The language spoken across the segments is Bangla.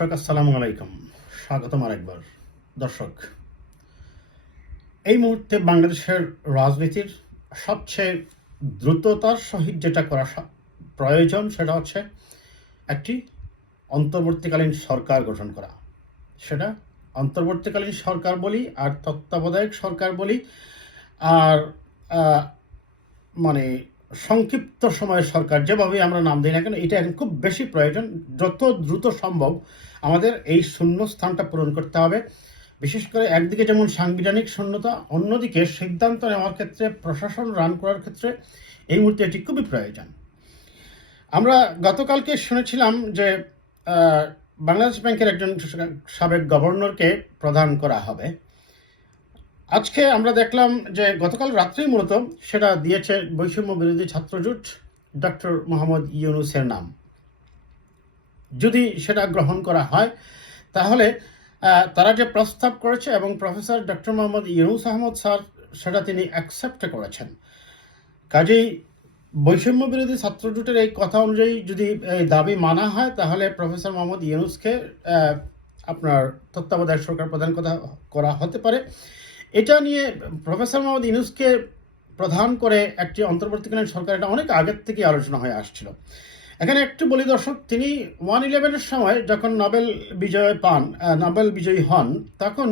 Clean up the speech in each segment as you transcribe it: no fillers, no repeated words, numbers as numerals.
আসসালামু আলাইকুম, স্বাগতম আরেকবার। দর্শক, এই মুহূর্তে বাংলাদেশের রাজনীতির সবচেয়ে দ্রুততার সহিত যেটা করা প্রয়োজন সেটা হচ্ছে একটি অন্তর্বর্তীকালীন সরকার গঠন করা। সেটা অন্তর্বর্তীকালীন সরকার বলি আর তত্ত্বাবধায়ক সরকার বলি আর মানে সংক্ষিপ্ত সময়ের সরকার, যেভাবে আমরা নাম দিই না কেন, এটা এখন খুব বেশি প্রয়োজন। যত দ্রুত সম্ভব আমাদের এই শূন্য স্থানটা পূরণ করতে হবে। বিশেষ করে একদিকে যেমন সাংবিধানিক শূন্যতা, অন্যদিকে সিদ্ধান্ত নেওয়ার ক্ষেত্রে, প্রশাসন রান করার ক্ষেত্রে এই মুহূর্তে এটি খুবই প্রয়োজন। আমরা গতকালকে শুনেছিলাম যে বাংলাদেশ ব্যাংকের একজন সাবেক গভর্নরকে প্রদান করা হবে। আজকে আমরা দেখলাম যে গতকাল রাত্রেই মূলত সেটা দিয়েছে বৈষম্য বিরোধী ছাত্রজোট ডক্টর মোহাম্মদ ইউনূসের নাম। যদি সেটা গ্রহণ করা হয় তাহলে তারা যে প্রস্তাব করেছে এবং professor doctor Mohammad Yunus Ahmad sir সেটা তিনি অ্যাকসেপ্ট করেছেন। কাজেই বৈষম্য বিরোধী ছাত্রজোটের এই কথা অনুযায়ী যদি এই দাবি মানা হয় তাহলে প্রফেসর মোহাম্মদ ইউনূসকে আপনার তত্ত্বাবধায়ক সরকার প্রদান করা হতে পারে। এটা নিয়ে প্রফেসর মোহাম্মদ ইউনূসকে প্রধান করে একটি অন্তর্বর্তীকালীন সরকার, এটা অনেক আগের থেকে আলোচনা হয়ে আসছিল। এখানে একটু বলি দর্শক, তিনি 111-এর সময় যখন নোবেল বিজয়ী হন তখন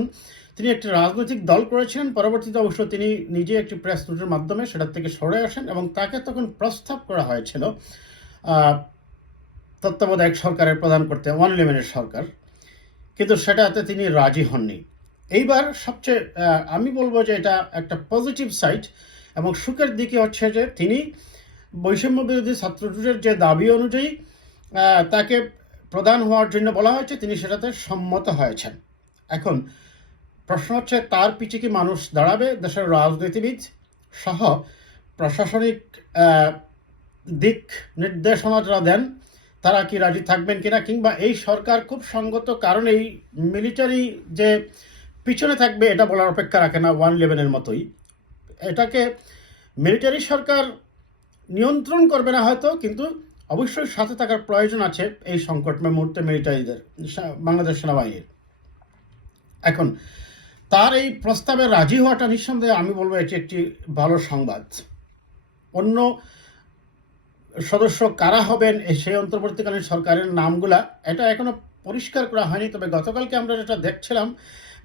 তিনি একটি রাজনৈতিক দল করেছিলেন। পরবর্তীতে অবশ্য তিনি নিজে একটি প্রেস নোটের মাধ্যমে সেটার থেকে সরে আসেন এবং তাকে তখন প্রস্তাব করা হয়েছিল তত্ত্বাবধায়ক সরকারের প্রদান করতে, 111-এর সরকার, কিন্তু সেটাতে তিনি রাজি হননি। এইবার সবচেয়ে আমি বলবো যে এটা একটা পজিটিভ সাইড এবং সুখের দিকে হচ্ছে যে তিনি বৈষম্য বিরোধী ছাত্রজোটের যে দাবি অনুযায়ী তাকে প্রদান হওয়ার জন্য বলা হয়েছে, তিনি সেটাতে সম্মত হয়েছেন। এখন প্রশ্ন হচ্ছে তার পিছে কি মানুষ দাঁড়াবে? দেশের রাজনীতিবিদ সহ প্রশাসনিক দিক নির্দেশনা যারা দেন তারা কি রাজি থাকবেন কিনা, কিংবা এই সরকার খুব সঙ্গত কারণেই মিলিটারি যে পিছনে থাকবে এটা বলার অপেক্ষা রাখে না। 111-এর মতোই এটাকে মিলিটারি সরকার নিয়ন্ত্রণ করবে না হয়তো, কিন্তু অবশ্যই সাথে থাকার প্রয়োজন আছে এই সংকটময় মুহূর্তে মিলিটারিদের, বাংলাদেশ সেনাবাহিনীর। এখন তার এই প্রস্তাবে রাজি হওয়াটা নিঃসন্দেহে আমি বলবো এটি একটি ভালো সংবাদ। অন্য সদস্য কারা হবেন সেই অন্তর্বর্তীকালীন সরকারের নামগুলা এটা এখনো পরিষ্কার করা হয়নি। তবে গতকালকে আমরা যেটা দেখছিলাম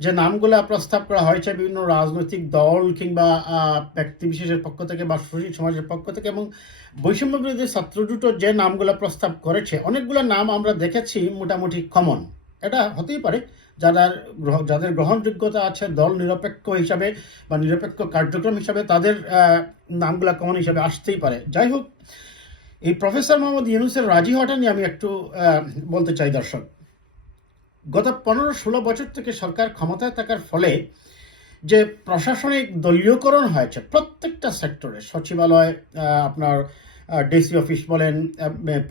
যে নামগুলা প্রস্তাব করা হয়েছে বিভিন্ন রাজনৈতিক দল কিংবা ব্যক্তি বিশেষের পক্ষ থেকে বা সুশীল সমাজের পক্ষ থেকে, এবং বৈষম্য বিরোধী ছাত্রজোটও যে নামগুলা প্রস্তাব করেছে অনেকগুলো নাম আমরা দেখেছি মোটামুটি কমন। এটা হতেই পারে যাদের গ্রহণযোগ্যতা আছে দল নিরপেক্ষ হিসাবে বা নিরপেক্ষ কার্যক্রম হিসাবে, তাদের নামগুলা কমন হিসাবে আসতেই পারে। যাই হোক, এই প্রফেসর মোহাম্মদ ইউনূসের রাজি হওয়াটা নিয়ে আমি একটু বলতে চাই। দর্শক, গত 15-16 বছর থেকে সরকার ক্ষমতায় থাকার ফলে যে প্রশাসনিক দলীয়করণ হয়েছে প্রত্যেকটা সেক্টরে, সচিবালয়, আপনার ডিসি অফিস বলেন,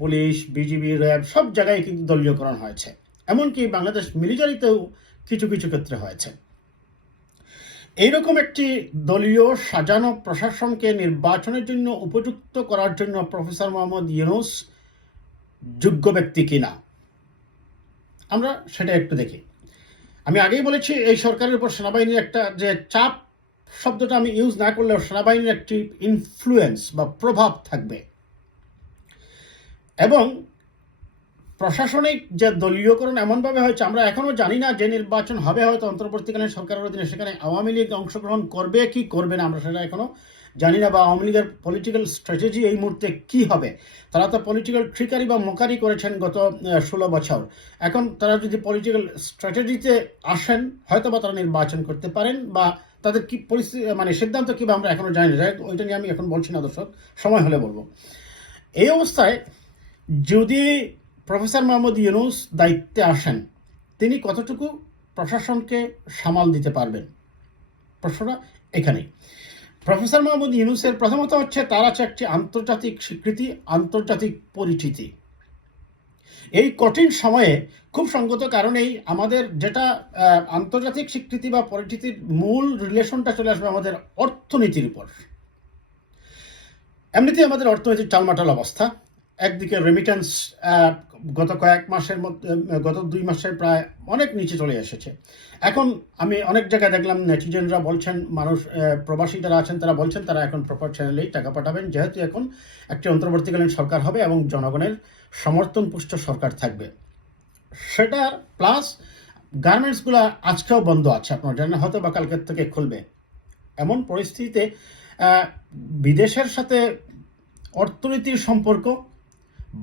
পুলিশ, বিজিবি, র্যাব, সব জায়গায় কিন্তু দলীয়করণ হয়েছে। এমনকি বাংলাদেশ মিলিটারিতেও কিছু কিছু ক্ষেত্রে হয়েছে। এইরকম একটি দলীয় সাজানো প্রশাসনকে নির্বাচনের জন্য উপযুক্ত করার জন্য প্রফেসর মোহাম্মদ ইউনূস যোগ্য ব্যক্তি কিনা আমরা সেটা একটু দেখি। আমি আগেই বলেছি এই সরকারের উপর সেনাবাহিনীর একটা যে চাপ, শব্দটা আমি ইউজ না করলেও সেনাবাহিনীর একটি ইনফ্লুয়েন্স বা প্রভাব থাকবে, এবং প্রশাসনিক যে দলীয়করণ এমনভাবে হয়েছে আমরা এখনো জানি না যে নির্বাচন হবে হয়তো অন্তর্বর্তীকালীন সরকারের অধীনে, সেখানে আওয়ামী লীগ অংশগ্রহণ করবে কি করবে না আমরা সেটা এখনো জানি না, বা আওয়ামী লীগের পলিটিক্যাল স্ট্র্যাটেজি এই মুহূর্তে কি হবে। তারা তো পলিটিক্যাল ট্রিকারি বা মোকারি করেছেন গত 16 বছর। এখন তারা যদি পলিটিক্যাল স্ট্র্যাটেজিতে আসেন হয়তো বা তারা নির্বাচন করতে পারেন, বা তাদের কি পরিস্থিতি সিদ্ধান্ত কি বা আমরা এখনো জানি না। ওইটা নিয়ে আমি এখন বলছি না দর্শক, সময় হলে বলবো। এই অবস্থায় যদি প্রফেসর মোহাম্মদ ইউনূস দায়িত্বে আসেন তিনি কতটুকু প্রশাসনকে সামাল দিতে পারবেন, প্রশ্নটা এখানে। প্রফেসর মোহাম্মদ ইউনূসের প্রথমত হচ্ছে তার আছে একটি আন্তর্জাতিক স্বীকৃতি, আন্তর্জাতিক পরিচিতি। এই কঠিন সময়ে খুব সঙ্গত কারণেই আমাদের যেটা আন্তর্জাতিক স্বীকৃতি বা পরিচিতির মূল রিলেশনটা চলে আসবে আমাদের অর্থনীতির উপর। এমনিতেই আমাদের অর্থনীতির টালমাটাল অবস্থা, একদিকে রেমিটেন্স গত কয়েক মাসের মধ্যে, গত 2 মাসের প্রায় অনেক নিচে চলে এসেছে। এখন আমি অনেক জায়গায় দেখলাম নেটিজেনরা বলছেন, মানুষ প্রবাসী যারা আছেন তারা বলছেন তারা এখন প্রপার চ্যানেলেই টাকা পাঠাবেন, যেহেতু এখন একটি অন্তর্বর্তীকালীন সরকার হবে এবং জনগণের সমর্থন পুষ্ট সরকার থাকবে। সেটা প্লাস গার্মেন্টসগুলো আজকেও বন্ধ আছে, আপনারা জানেন, হয়তো বা কালকের থেকে খুলবে। এমন পরিস্থিতিতে বিদেশের সাথে অর্থনীতির সম্পর্ক,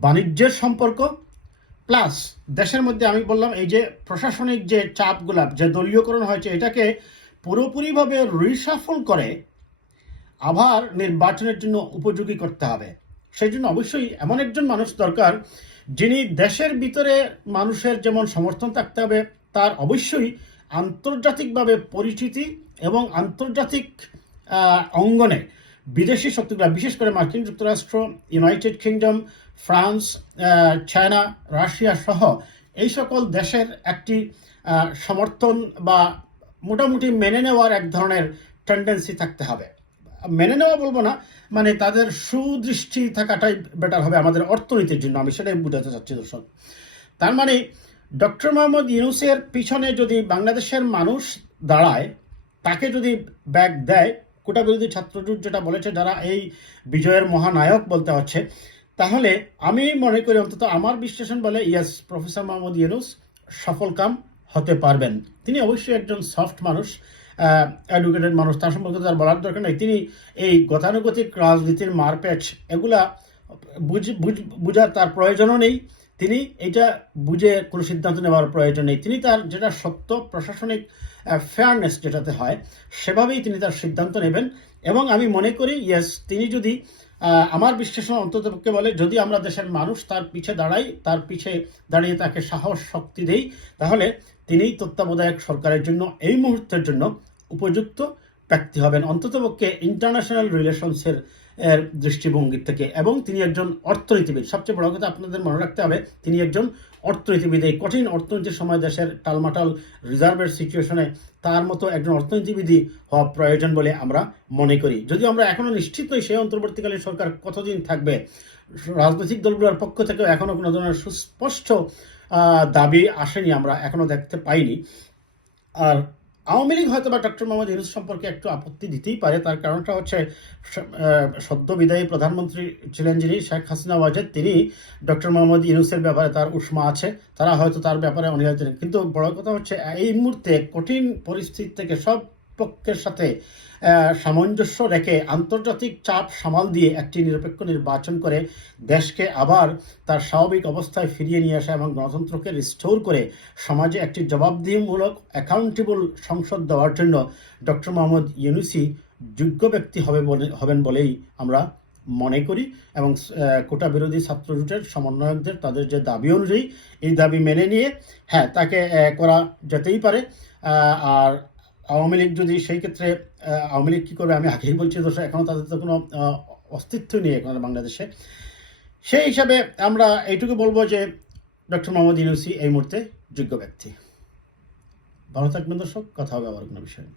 বাণিজ্যের সম্পর্ক, প্লাস দেশের মধ্যে আমি বললাম এই যে প্রশাসনিক যে চাপগুলা, যে দলীয়করণ হয়েছে, এটাকে পুরোপুরিভাবে রিসাফল করে আবার নির্বাচনের জন্য উপযোগী করতে হবে। সেই জন্য অবশ্যই এমন একজন মানুষ দরকার যিনি দেশের ভিতরে মানুষের যেমন সমর্থন থাকতে হবে, তার অবশ্যই আন্তর্জাতিকভাবে পরিচিতি এবং আন্তর্জাতিক অঙ্গনে বিদেশি শক্তিগুলো, বিশেষ করে মার্কিন যুক্তরাষ্ট্র, United kingdom, France, China, Russia সহ এই সকল দেশের একটি সমর্থন বা মোটামুটি মেনে নেওয়ার এক ধরনের টেন্ডেন্সি থাকতে হবে। মেনে নেওয়া বলবো না, মানে তাদের সুদৃষ্টি থাকাটাই বেটার হবে আমাদের অর্থনীতির জন্য, আমি সেটাই বুঝাতে চাচ্ছি দর্শক। তার মানে ডক্টর মোহাম্মদ ইউনূসের পিছনে যদি বাংলাদেশের মানুষ দাঁড়ায়, তাকে যদি ব্যাক দেয়, কোটা বিরোধী ছাত্রজোট যেটা বলেছে, যারা এই বিজয়ের মহানায়ক বলতে হচ্ছে, তাহলে আমি মনে করি, অন্তত আমার বিশ্লেষণ বলে, ইয়েস, প্রফেসর মোহাম্মদ ইউনূস সফলকাম হতে পারবেন। তিনি অবশ্যই একজন সফট মানুষ, এডুকেটেড মানুষ, তার সম্পর্কে তার বলার দরকার নেই। তিনি এই গতানুগতিক রাজনীতির মারপ্যাচ এগুলা বুঝার তার প্রয়োজনও নেই। তিনি এটা বুঝে কোনো সিদ্ধান্ত নেওয়ার প্রয়োজন নেই। তিনি তার যেটা সত্য, প্রশাসনিক ফেয়ারনেস যেটাতে হয়, সেভাবেই তিনি তার সিদ্ধান্ত নেবেন। এবং আমি মনে করি, ইয়েস, তিনি যদি, আমার বিশ্লেষণ অন্ততপক্ষে বলে, যদি আমরা দেশের মানুষ তার পিছে দাঁড়াই, তার পিছে দাঁড়িয়ে তাকে সাহস শক্তি দেই, তাহলে তিনি তত্ত্বাবধায়ক সরকারের জন্য এই মুহূর্তের জন্য উপযুক্ত ব্যক্তি হবেন, অন্ততপক্ষে ইন্টারন্যাশনাল রিলেশনসের দৃষ্টিভঙ্গি থেকে। এবং তিনি একজন অর্থনীতিবিদ। সবচেয়ে বড় কথা আপনাদের মনে রাখতে হবে, তিনি একজন অর্থনীতিবিদ। এই কঠিন অর্থনীতির সময় দেশের টালমাটাল রিজার্ভের সিচুয়েশনে তার মতো একজন অর্থনীতিবিদই হওয়া প্রয়োজন বলে আমরা মনে করি। যদিও আমরা এখনো নিশ্চিত নই সেই অন্তর্বর্তীকালীন সরকার কতদিন থাকবে। রাজনৈতিক দলগুলোর পক্ষ থেকে এখনো কোনো ধরনের সুস্পষ্ট দাবি আসেনি, আমরা এখনো দেখতে পাইনি। আর আওয়ামী লীগ হয়তো বা ডক্টর মোহাম্মদ ইউনূস সম্পর্কে একটু আপত্তি দিতেই পারে। তার কারণটা হচ্ছে, সদ্য বিদায়ী প্রধানমন্ত্রী ছিলেন যিনি, শেখ হাসিনা ওয়াজেদ, তিনি ডক্টর মোহাম্মদ ইউনূসের ব্যাপারে তার উষ্মা আছে, তারা হয়তো তার ব্যাপারে অনীহা ছিলেন। কিন্তু বড় কথা হচ্ছে, এই মুহূর্তে কঠিন পরিস্থিতি থেকে সব পক্ষের সাথে সামঞ্জস্য রেখে আন্তর্জাতিক চাপ সামাল দিয়ে একটি নিরপেক্ষ নির্বাচন করে দেশকে আবার তার স্বাভাবিক অবস্থায় ফিরিয়ে নিয়ে আসা এবং গণতন্ত্রকে রিস্টোর করে সমাজে একটি জবাবদিহিমূলক অ্যাকাউন্টেবল সংসদ দেওয়ার জন্য ডক্টর মোহাম্মদ ইউনূসই যোগ্য ব্যক্তি হবেন বলেই আমরা মনে করি। এবং কোটা বিরোধী ছাত্রজোটের সমন্বয়কদের তাদের যে দাবি অনুযায়ী, এই দাবি মেনে নিয়ে হ্যাঁ, তাকে করা যেতেই পারে। আর আওয়ামী লীগ যদি সেই ক্ষেত্রে, আওয়ামী লীগ কী করবে আমি আগেই বলছি দর্শক, এখনও তাদের তো কোনো অস্তিত্ব নেই এখন বাংলাদেশে। সেই হিসাবে আমরা এইটুকু বলবো যে ডক্টর মোহাম্মদ ইউনূসই এই মুহূর্তে যোগ্য ব্যক্তি। ভালো থাকবেন দর্শক, কথা হবে আবার কোনো বিষয়ে।